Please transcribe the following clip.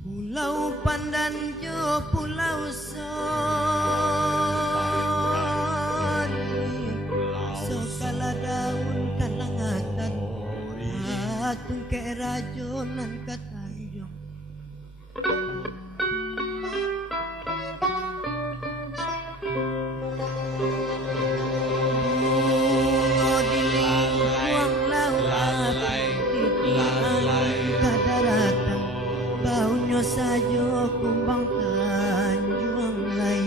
Pulau Pandan jo Pulau Son Sokala daun kalangatan Atung ke rajonan katanjong Bungo diling buang laut Titian kadaratan Baunya sajo kumbang tanjuang lai